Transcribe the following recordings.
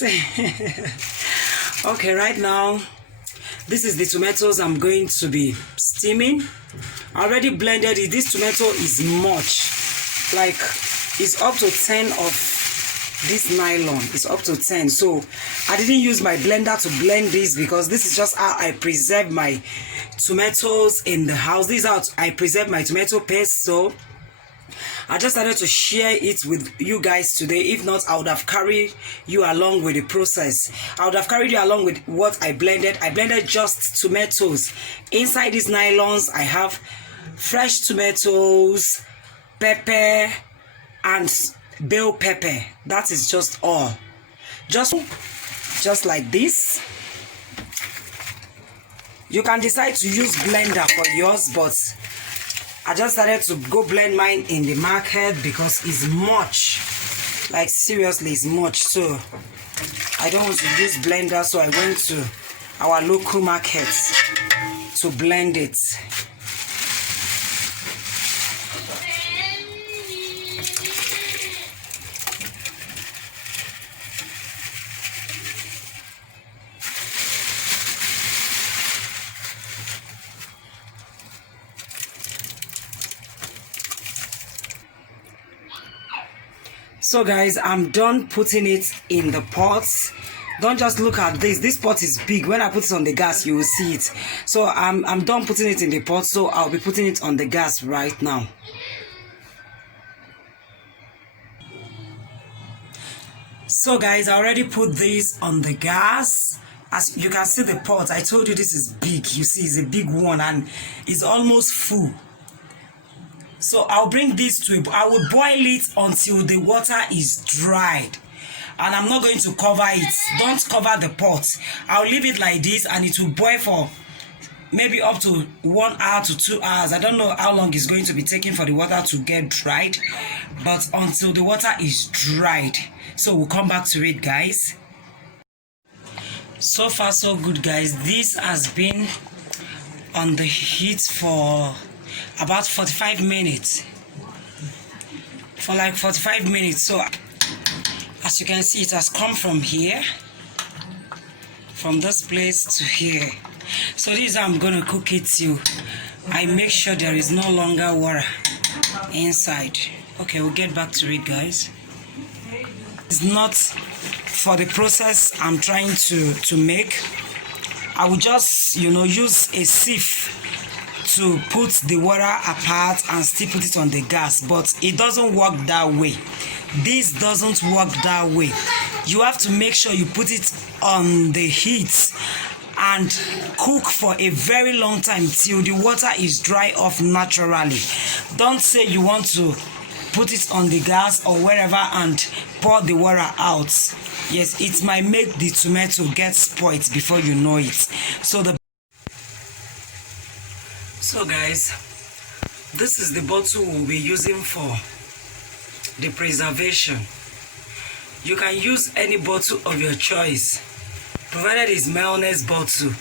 guys. Okay, right now this is the tomatoes I'm going to be steaming. I already blended it. This tomato is much, like it's up to 10 of this nylon. It's up to 10. So I didn't use my blender to blend this because this is just how I preserve my tomatoes in the house. This is how I preserve my tomato paste. So I just started to share it with you guys today. If not, I would have carried you along with the process. I would have carried you along with what I blended. I blended just tomatoes. Inside these nylons, I have fresh tomatoes, pepper, and bell pepper. That is just all. Just like this. You can decide to use blender for yours, but I just started to go blend mine in the market because it's much. Like seriously, it's much. So I don't want to use blender, so I went to our local market to blend it. So guys, I'm done putting it in the pot. Don't just look at this. This pot is big. When I put it on the gas, you will see it. So I'm done putting it in the pot. So I'll be putting it on the gas right now. So guys, I already put this on the gas. As you can see the pot, I told you this is big. You see, it's a big one and it's almost full. So I'll bring this to I will boil it until the water is dried. And I'm not going to cover it. Don't cover the pot. I'll leave it like this and it will boil for maybe up to 1 hour to 2 hours. I don't know how long it's going to be taking for the water to get dried. But until the water is dried. So we'll come back to it, guys. So far so good, guys. This has been on the heat for about 45 minutes. For like 45 minutes. So as you can see, it has come from here, from this place to here. So this is how I'm gonna cook it till I make sure there is no longer water inside. Okay, we'll get back to it, guys. It's not for the process I'm trying to make. I will just, you know, use a sieve to put the water apart and still put it on the gas, but it doesn't work that way. This doesn't work that way. You have to make sure you put it on the heat and cook for a very long time till the water is dry off naturally. Don't say you want to put it on the gas or wherever and pour the water out. Yes, it might make the tomato get spoiled before you know it. So guys, this is the bottle we'll be using for the preservation. You can use any bottle of your choice, provided it's mayonnaise bottle.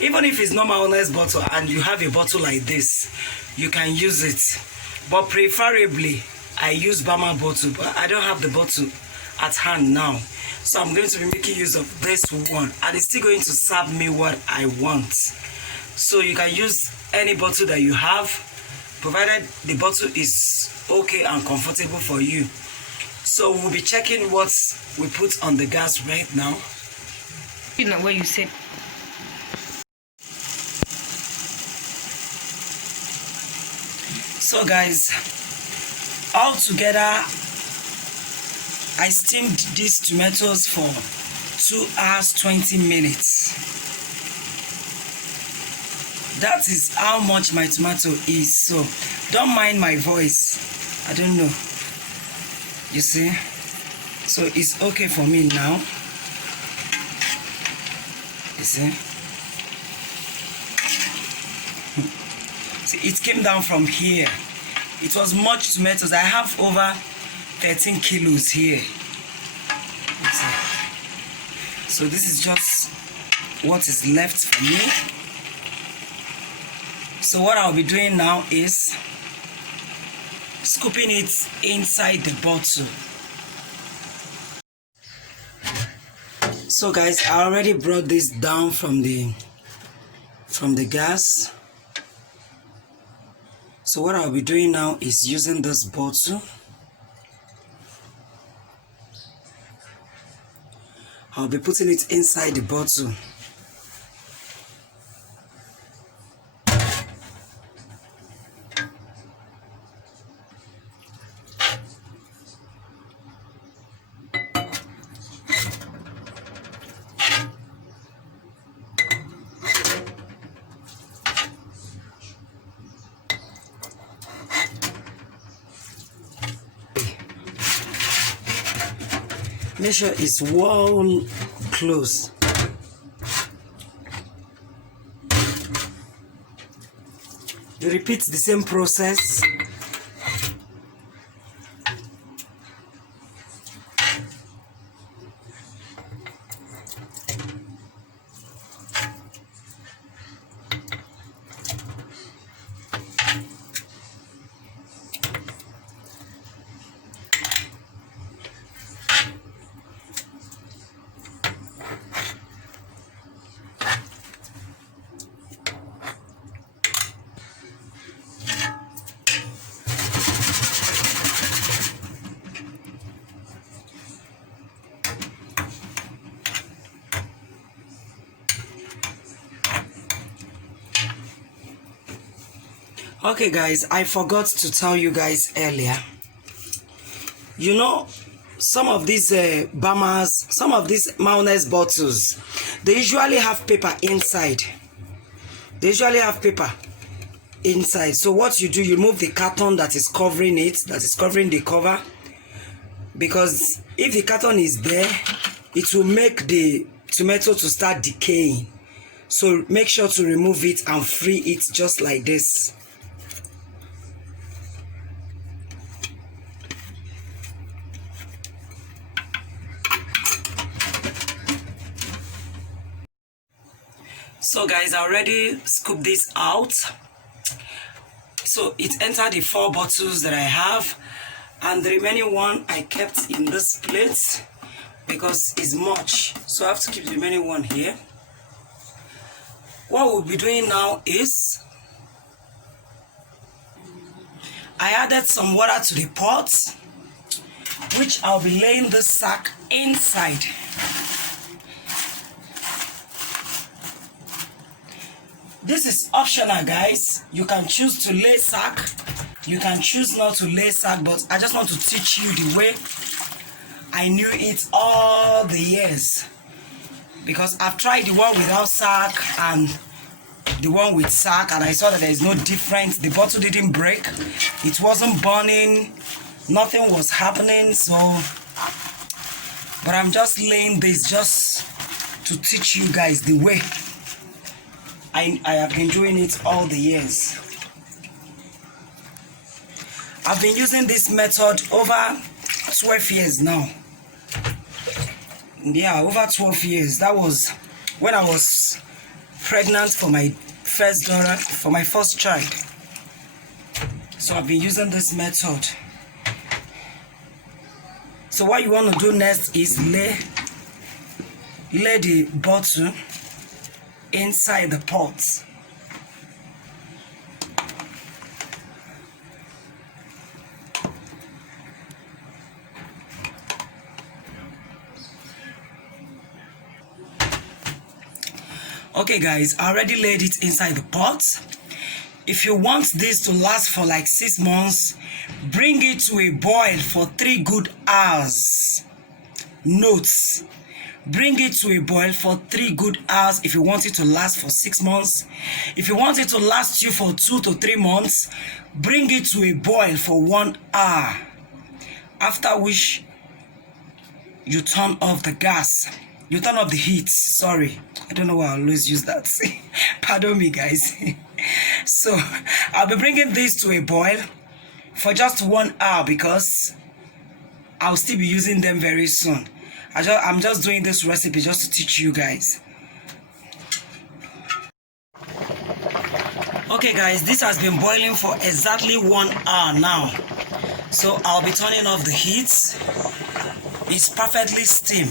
Even if it's not mayonnaise bottle and you have a bottle like this, you can use it. But preferably, I use Bama bottle, but I don't have the bottle at hand now. So I'm going to be making use of this one, and it's still going to serve me what I want. So you can use any bottle that you have, provided the bottle is okay and comfortable for you. So we'll be checking what we put on the gas right now. You know what you said. So guys, all together I steamed these tomatoes for 2 hours 20 minutes. That is how much my tomato is. So don't mind my voice. I don't know. You see? So it's okay for me now. You see? See, it came down from here. It was much tomatoes. I have over 13 kilos here. So this is just what is left for me. So what I'll be doing now is scooping it inside the bottle. So guys, I already brought this down from the gas. So what I'll be doing now is using this bottle. I'll be putting it inside the bottle. Make sure it's well closed. You repeat the same process. Okay guys, I forgot to tell you guys earlier. You know, some of these Bamas, some of these mayonnaise bottles, they usually have paper inside. They usually have paper inside. So what you do, you remove the carton that is covering it, that is covering the cover. Because if the carton is there, it will make the tomato to start decaying. So make sure to remove it and free it just like this. So guys, I already scooped this out. So it entered the 4 bottles that I have, and the remaining one I kept in this plate because it's much. So I have to keep the remaining one here. What we'll be doing now is I added some water to the pot, which I'll be laying the sack inside. This is optional, guys. You can choose to lay sack, you can choose not to lay sack, but I just want to teach you the way I knew it all the years, because I've tried the one without sack and the one with sack, and I saw that there is no difference. The bottle didn't break, it wasn't burning, nothing was happening. So but I'm just laying this just to teach you guys the way I have been doing it all the years. I've been using this method over 12 years now. Yeah, over 12 years. That was when I was pregnant for my first daughter, for my first child. So I've been using this method. So what you want to do next is lay the bottle inside the pot. Okay guys, I already laid it inside the pot. If you want this to last for like 6 months, bring it to a boil for 3 good hours. Notes: bring it to a boil for 3 good hours if you want it to last for 6 months. If you want it to last you for 2 to 3 months, bring it to a boil for 1 hour. After which, you turn off the gas. You turn off the heat, sorry. I don't know why I always use that. Pardon me, guys. So, I'll be bringing this to a boil for just 1 hour because I'll still be using them very soon. I'm just doing this recipe just to teach you guys. Okay guys, this has been boiling for exactly 1 hour now. So I'll be turning off the heat. It's perfectly steam.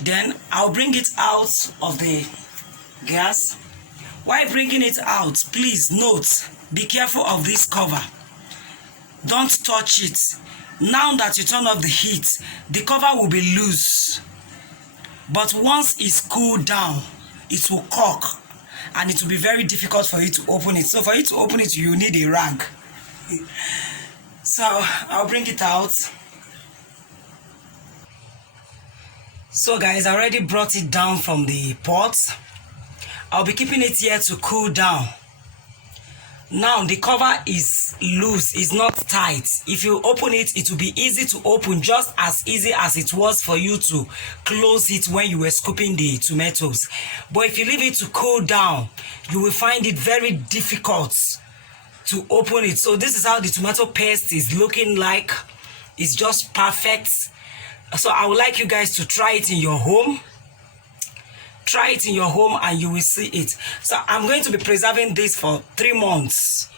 Then I'll bring it out of the gas. While bringing it out, please note, be careful of this cover. Don't touch it. Now that you turn off the heat, the cover will be loose. But once it's cooled down, it will cork and it will be very difficult for you to open it. So for you to open it, you need a rag. So I'll bring it out. So guys, I already brought it down from the pot. I'll be keeping it here to cool down. Now the cover is loose, it's not tight. If you open it, it will be easy to open, just as easy as it was for you to close it when you were scooping the tomatoes. But if you leave it to cool down, you will find it very difficult to open it. So this is how the tomato paste is looking like. It's just perfect. So I would like you guys to try it in your home. Try it in your home and you will see it. So I'm going to be preserving this for 3 months.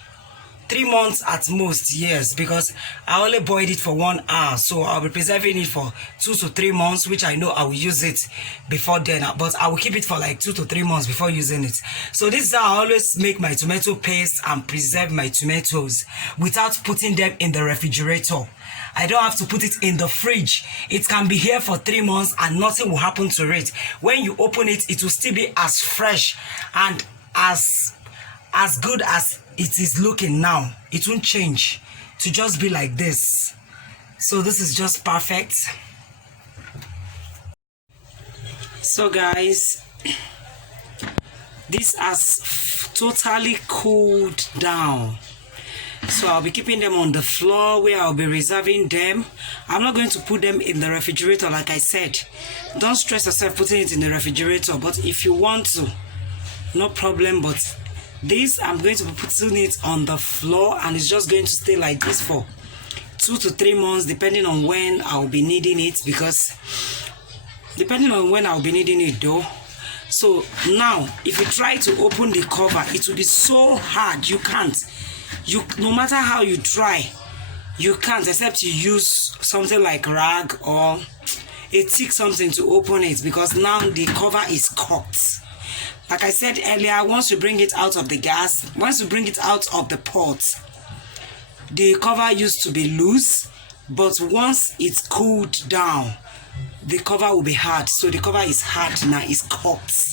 3 months at most, yes, because I only boiled it for 1 hour. So I'll be preserving it for 2 to 3 months, which I know I will use it before then. But I will keep it for like 2 to 3 months before using it. So this is how I always make my tomato paste and preserve my tomatoes without putting them in the refrigerator. I don't have to put it in the fridge. It can be here for 3 months and nothing will happen to it. When you open it, it will still be as fresh and as good as it is looking now. It won't change to just be like this. So this is just perfect. So guys, this has totally cooled down. So I'll be keeping them on the floor where I'll be reserving them. I'm not going to put them in the refrigerator like I said. Don't stress yourself putting it in the refrigerator, but if you want to, no problem. But this, I'm going to be putting it on the floor and it's just going to stay like this for 2 to 3 months depending on when I'll be needing it, because depending on when I'll be needing it though. So now if you try to open the cover, it will be so hard. You can't. No matter how you try, you can't, except you use something like rag or a thick something to open it, because now the cover is cooked. Like I said earlier, once you bring it out of the gas, once you bring it out of the pot, the cover used to be loose, but once it's cooled down, the cover will be hard. So the cover is hard now, it's cooked.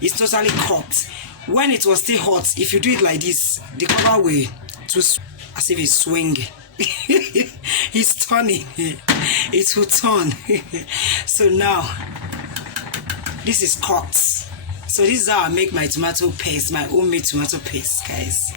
It's totally cooked. When it was still hot, if you do it like this, the cover will just as if it's swinging. It's turning. It will turn. So now this is cooked. So this is how I make my tomato paste, my homemade tomato paste, guys.